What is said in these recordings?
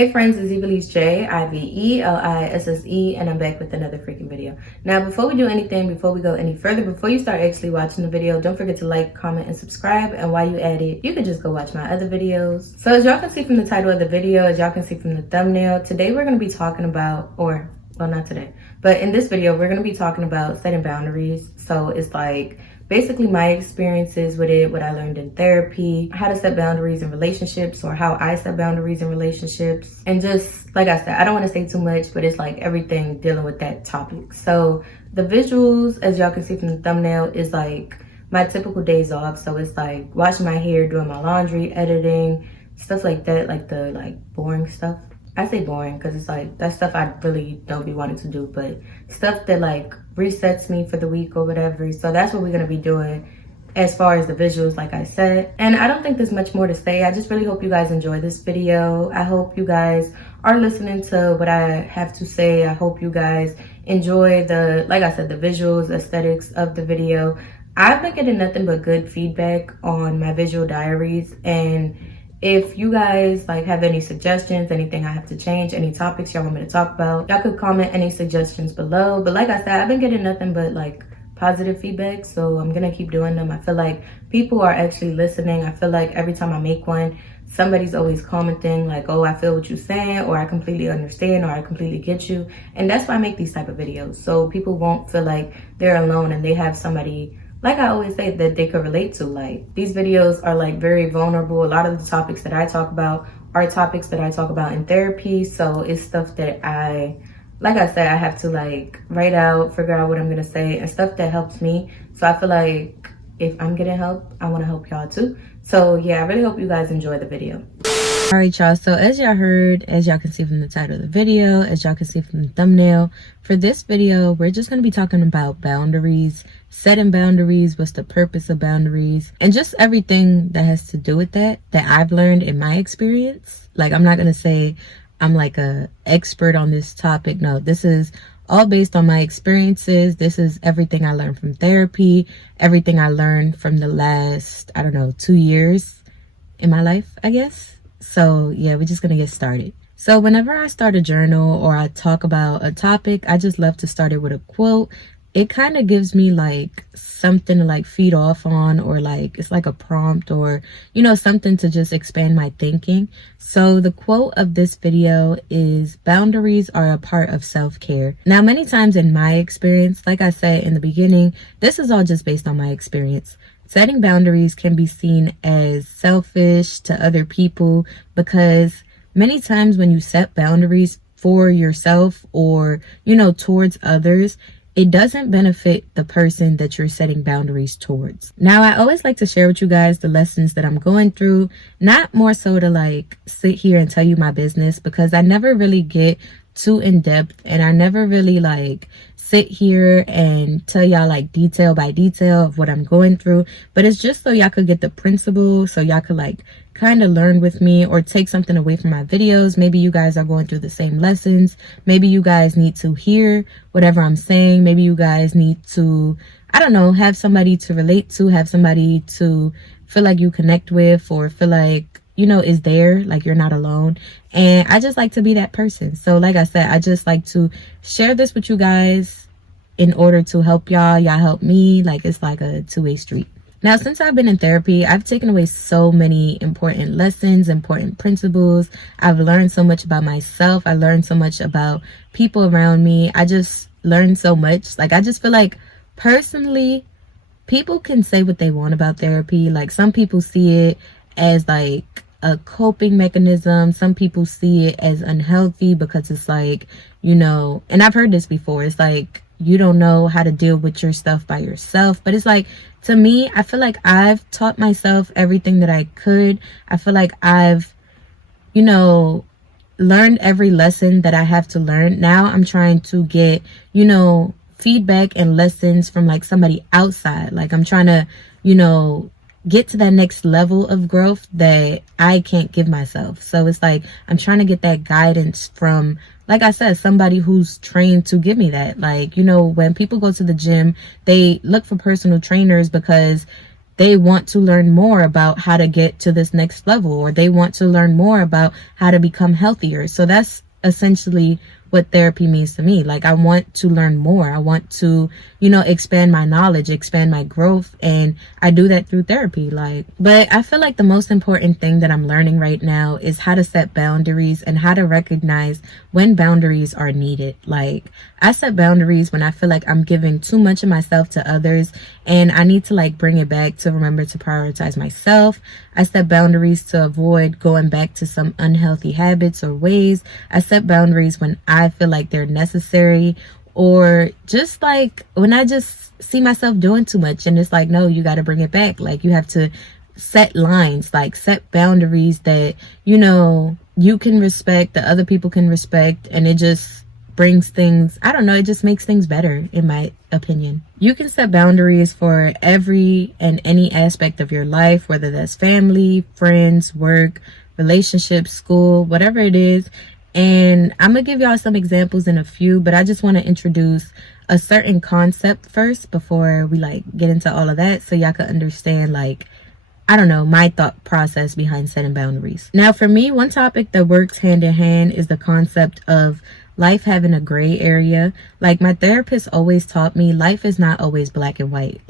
Hey friends, it's Evelise J, Ivelisse, and I'm back with another freaking video. Now, before we do anything, before we go any further, before you start actually watching the video, don't forget to like, comment, and subscribe. And while you at it, you can just go watch my other videos. So as y'all can see from the title of the video, as y'all can see from the thumbnail, today we're going to be talking about, well, not today, but in this video, we're going to be talking about setting boundaries. So it's like basically my experiences with it, what I learned in therapy, how to set boundaries in relationships, or how I set boundaries in relationships. And just like I said, I don't want to say too much, but it's like everything dealing with that topic. So the visuals, as y'all can see from the thumbnail, is like my typical days off. So it's like washing my hair, doing my laundry, editing, stuff like that, like the boring stuff. I say boring because it's like that stuff I really don't be wanting to do, but stuff that like resets me for the week or whatever. So that's what we're going to be doing as far as the visuals, like I said. And I don't think there's much more to say. I just really hope you guys enjoy this video. I hope you guys are listening to what I have to say. I hope you guys enjoy the, like I said, the visuals, aesthetics of the video. I've been getting nothing but good feedback on my visual diaries, and if you guys like have any suggestions, anything I have to change, any topics y'all want me to talk about, y'all could comment any suggestions below. But like I said, I've been getting nothing but like positive feedback, so I'm gonna keep doing them. I feel like people are actually listening. I feel like every time I make one, somebody's always commenting like, oh, I feel what you're saying, or I completely understand, or I completely get you. And that's why I make these type of videos, so people won't feel like they're alone and they have somebody, like I always say, that they could relate to. Like, these videos are like very vulnerable. A lot of the topics that I talk about are topics that I talk about in therapy. So it's stuff that like I said, I have to like write out, figure out what I'm gonna say, and stuff that helps me. So I feel like if I'm getting help, I wanna help y'all too. So yeah, I really hope you guys enjoy the video. All right, y'all, so as y'all heard, as y'all can see from the title of the video, as y'all can see from the thumbnail, for this video, we're just going to be talking about boundaries, setting boundaries, what's the purpose of boundaries, and just everything that has to do with that I've learned in my experience. Like, I'm not going to say I'm like a expert on this topic. No, this is all based on my experiences. This is everything I learned from therapy, everything I learned from the last, I don't know, 2 years in my life, I guess. So yeah, we're just gonna get started. So whenever I start a journal or I talk about a topic, I just love to start it with a quote. It kind of gives me like something to like feed off on, or like it's like a prompt, or you know, something to just expand my thinking. So the quote of this video is, boundaries are a part of self-care. Now, many times in my experience, like I said in the beginning, this is all just based on my experience. Setting boundaries can be seen as selfish to other people, because many times when you set boundaries for yourself or, you know, towards others, it doesn't benefit the person that you're setting boundaries towards. Now, I always like to share with you guys the lessons that I'm going through, not more so to like sit here and tell you my business, because I never really get too in depth, and I never really like sit here and tell y'all like detail by detail of what I'm going through. But it's just so y'all could get the principle, so y'all could like kind of learn with me or take something away from my videos. Maybe you guys are going through the same lessons. Maybe you guys need to hear whatever I'm saying. Maybe you guys need to, I don't know, have somebody to relate to, have somebody to feel like you connect with, or feel like, you know, is there, like you're not alone. And I just like to be that person. So like I said, I just like to share this with you guys in order to help y'all help me. Like, it's like a two-way street. Now, since I've been in therapy, I've taken away so many important lessons, important principles. I've learned so much about myself. I learned so much about people around me. I just learned so much. Like, I just feel like personally, people can say what they want about therapy. Like, some people see it as like a coping mechanism. Some people see it as unhealthy because it's like, you know, and I've heard this before, it's like you don't know how to deal with your stuff by yourself. But it's like, to me, I feel like I've taught myself everything that I could. I feel like I've, you know, learned every lesson that I have to learn. Now I'm trying to get, you know, feedback and lessons from like somebody outside. Like, I'm trying to, you know, get to that next level of growth that I can't give myself. So it's like I'm trying to get that guidance from, like I said, somebody who's trained to give me that. Like, you know, when people go to the gym, they look for personal trainers because they want to learn more about how to get to this next level, or they want to learn more about how to become healthier. So that's essentially what therapy means to me. Like, I want to learn more. I want to, expand my knowledge, expand my growth. And I do that through therapy. But I feel like the most important thing that I'm learning right now is how to set boundaries and how to recognize when boundaries are needed. Like, I set boundaries when I feel like I'm giving too much of myself to others, and I need to bring it back to remember to prioritize myself. I set boundaries to avoid going back to some unhealthy habits or ways. I set boundaries when I feel like they're necessary, or just when I just see myself doing too much and it's no, you got to bring it back. You have to set lines, set boundaries that, you can respect, that other people can respect, and it just brings things, I don't know, it just makes things better, in my opinion. You can set boundaries for every and any aspect of your life, whether that's family, friends, work, relationships, school, whatever it is. And I'm gonna give y'all some examples in a few, but I just want to introduce a certain concept first before we get into all of that, so y'all can understand I don't know, my thought process behind setting boundaries. Now, for me, one topic that works hand in hand is the concept of life having a gray area. My therapist always taught me, life is not always black and white.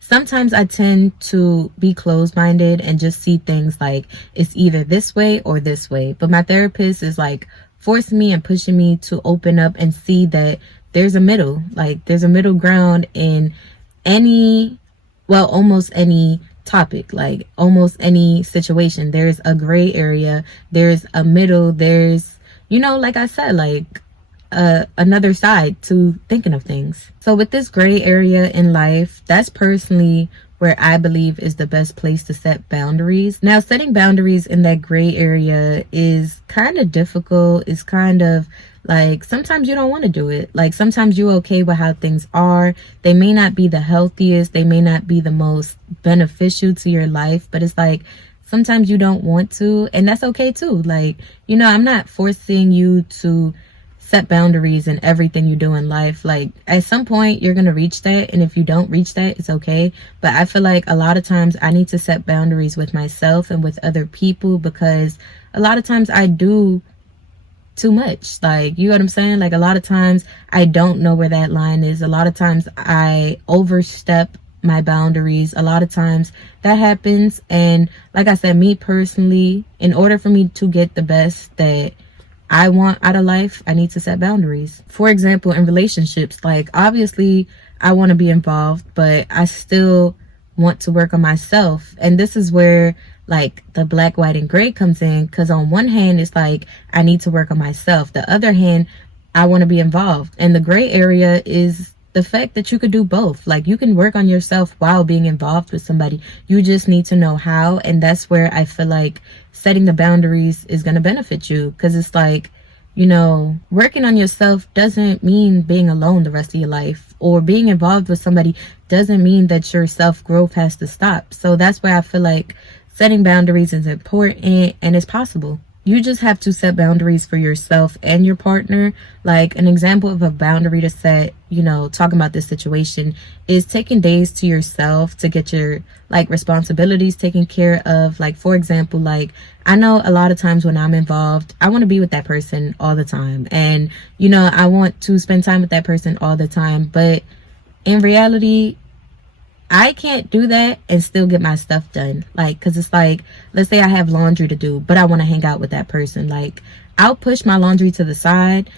Sometimes I tend to be closed-minded and just see things it's either this way or this way. But my therapist is forcing me and pushing me to open up and see that there's a middle. There's a middle ground in almost any topic, almost any situation. There's a gray area, there's a middle, there's, like I said, another side to thinking of things. So with this gray area in life, that's personally where I believe is the best place to set boundaries. Now, setting boundaries in that gray area is kind of difficult. It's kind of sometimes you don't want to do it. Sometimes you're okay with how things are. They may not be the healthiest, they may not be the most beneficial to your life, but it's sometimes you don't want to, and that's okay too. I'm not forcing you to set boundaries in everything you do in life. At some point you're gonna reach that, and if you don't reach that, it's okay. But I feel a lot of times I need to set boundaries with myself and with other people, because a lot of times I do too much. You know what I'm saying? A lot of times I don't know where that line is. A lot of times I overstep my boundaries. A lot of times that happens, and like I said, me personally, in order for me to get the best that I want out of life, I need to set boundaries. For example, in relationships, obviously I want to be involved, but I still want to work on myself. And this is where the black, white, and gray comes in, because on one hand it's I need to work on myself, the other hand I want to be involved. And the gray area is the fact that you could do both. You can work on yourself while being involved with somebody. You just need to know how. And that's where I feel setting the boundaries is going to benefit you, because it's working on yourself doesn't mean being alone the rest of your life, or being involved with somebody doesn't mean that your self-growth has to stop. So that's why I feel setting boundaries is important, and it's possible. You just have to set boundaries for yourself and your partner. An example of a boundary to set, talking about this situation, is taking days to yourself to get your responsibilities taken care of. For example, I know a lot of times when I'm involved, I want to be with that person all the time, and I want to spend time with that person all the time. But in reality, I can't do that and still get my stuff done. Because it's let's say I have laundry to do, but I want to hang out with that person. I'll push my laundry to the side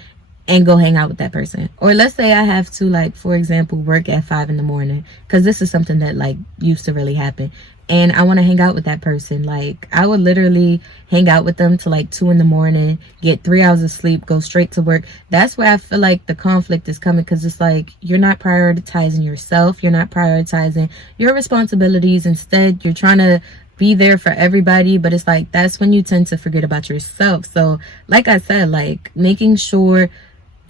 and go hang out with that person. Or let's say I have to, for example, work at 5 a.m, because this is something that used to really happen, and I want to hang out with that person. I would literally hang out with them till 2 a.m, get 3 hours of sleep, go straight to work. That's where I feel the conflict is coming, because it's you're not prioritizing yourself, you're not prioritizing your responsibilities. Instead, you're trying to be there for everybody, but it's that's when you tend to forget about yourself. So like I said, making sure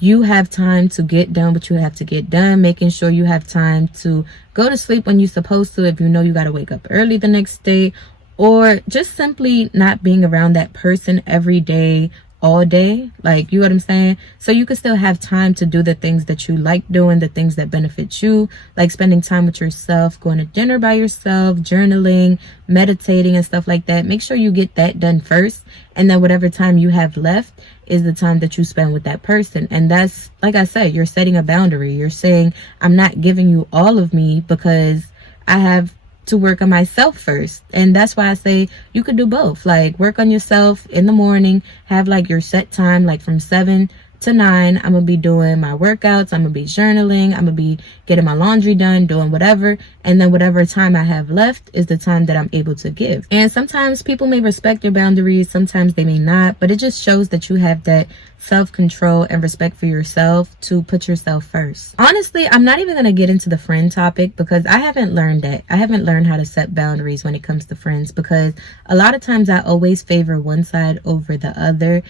you have time to get done what you have to get done, making sure you have time to go to sleep when you're supposed to, if you know you got to wake up early the next day, or just simply not being around that person every day all day, like, you know what I'm saying? So you can still have time to do the things that you like doing, the things that benefit you, like spending time with yourself, going to dinner by yourself, journaling, meditating and stuff like that. Make sure you get that done first, and then whatever time you have left is the time that you spend with that person. And that's, like I said, you're setting a boundary. You're saying, I'm not giving you all of me because I have to work on myself first. And that's why I say you could do both. Like, work on yourself in the morning, have like your set time, like from 7 to 9, I'm gonna be doing my workouts, I'm gonna be journaling, I'm gonna be getting my laundry done, doing whatever, and then whatever time I have left is the time that I'm able to give. And sometimes people may respect your boundaries, sometimes they may not, but it just shows that you have that self-control and respect for yourself to put yourself first. Honestly, I'm not even gonna get into the friend topic because I haven't learned that. I haven't learned how to set boundaries when it comes to friends, because a lot of times I always favor one side over the other.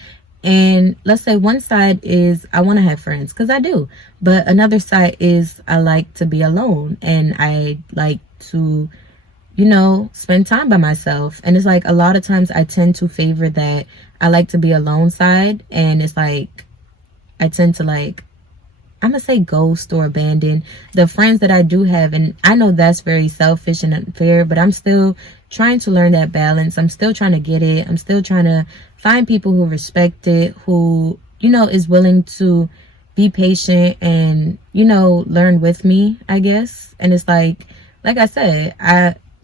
And let's say one side is I want to have friends, because I do, but another side is I like to be alone and I like to, you know, spend time by myself. And it's like a lot of times I tend to favor that I like to be alone side, and it's like I tend to, like, I'm gonna say ghost or abandon the friends that I do have. And I know that's very selfish and unfair, but I'm still trying to learn that balance. I'm still trying to get it. I'm still trying to find people who respect it, who, you know, is willing to be patient and, you know, learn with me, I guess. And it's like I said,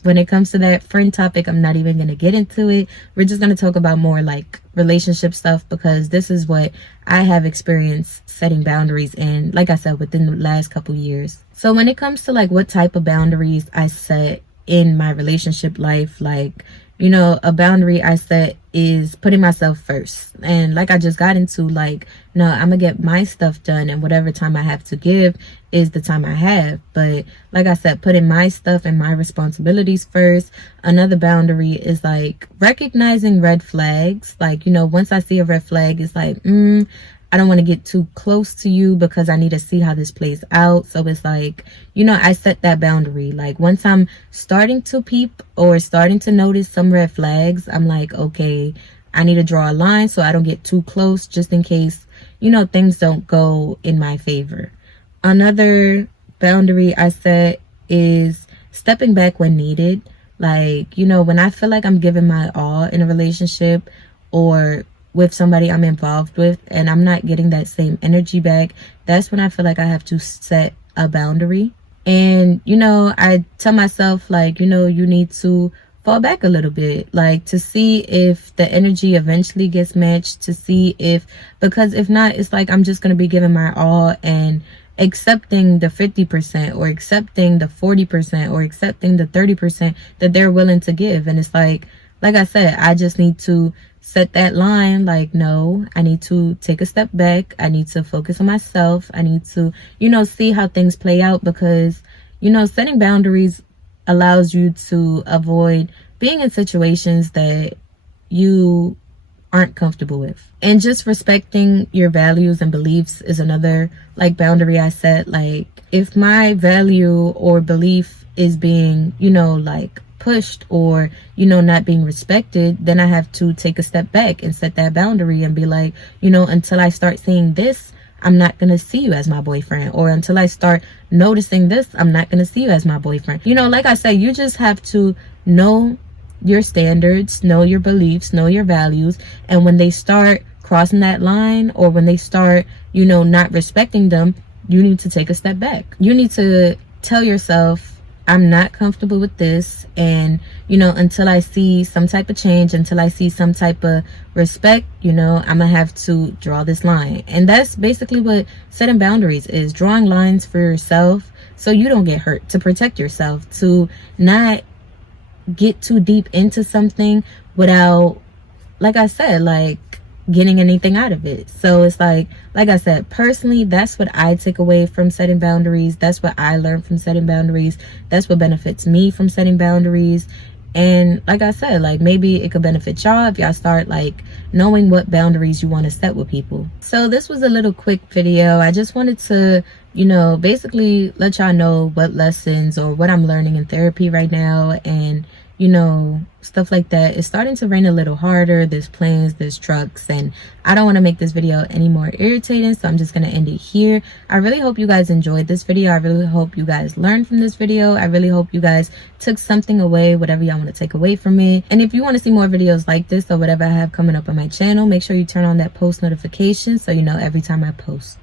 when it comes to that friend topic, I'm not even going to get into it. We're just going to talk about more like relationship stuff, because this is what I have experienced setting boundaries in, like I said, within the last couple years. So when it comes to like what type of boundaries I set in my relationship life, like, you know, a boundary I set is putting myself first. And like I just got into, like, no, I'm gonna get my stuff done, and whatever time I have to give is the time I have. But like I said, putting my stuff and my responsibilities first. Another boundary is like recognizing red flags. Like, you know, once I see a red flag, it's like, I don't want to get too close to you because I need to see how this plays out. So it's like, you know, I set that boundary. Like, once I'm starting to peep or starting to notice some red flags, I'm like, okay, I need to draw a line so I don't get too close, just in case, you know, things don't go in my favor. Another boundary I set is stepping back when needed. Like, you know, when I feel like I'm giving my all in a relationship or with somebody I'm involved with and I'm not getting that same energy back, that's when I feel like I have to set a boundary. And, you know, I tell myself, like, you know, you need to fall back a little bit, like, to see if the energy eventually gets matched, to see if, because if not, it's like I'm just going to be giving my all and accepting the 50% or accepting the 40% or accepting the 30% that they're willing to give. And it's like I said, I just need to set that line. Like, no, I need to take a step back. I need to focus on myself. I need to, you know, see how things play out, because, you know, setting boundaries allows you to avoid being in situations that you aren't comfortable with. And just respecting your values and beliefs is another, like, boundary I set. Like, if my value or belief is being, you know, like, pushed or, you know, not being respected, then I have to take a step back and set that boundary and be like, you know, until I start seeing this, I'm not going to see you as my boyfriend. Or until I start noticing this, I'm not going to see you as my boyfriend. You know, like I said, you just have to know your standards, know your beliefs, know your values. And when they start crossing that line, or when they start, you know, not respecting them, you need to take a step back. You need to tell yourself, I'm not comfortable with this, and, you know, until I see some type of change, until I see some type of respect, you know, I'm gonna have to draw this line. And that's basically what setting boundaries is, drawing lines for yourself so you don't get hurt, to protect yourself, to not get too deep into something without, like I said, like, getting anything out of it. So it's like I said, personally, that's what I take away from setting boundaries. That's what I learned from setting boundaries. That's what benefits me from setting boundaries. And like I said, like, maybe it could benefit y'all if y'all start, like, knowing what boundaries you want to set with people. So this was a little quick video. I just wanted to, you know, basically let y'all know what lessons or what I'm learning in therapy right now, and, you know, stuff like that. It's starting to rain a little harder. There's planes, there's trucks, and I don't want to make this video any more irritating, so I'm just going to end it here. I really hope you guys enjoyed this video. I really hope you guys learned from this video. I really hope you guys took something away, whatever y'all want to take away from it. And if you want to see more videos like this or whatever I have coming up on my channel, make sure you turn on that post notification so you know every time I post.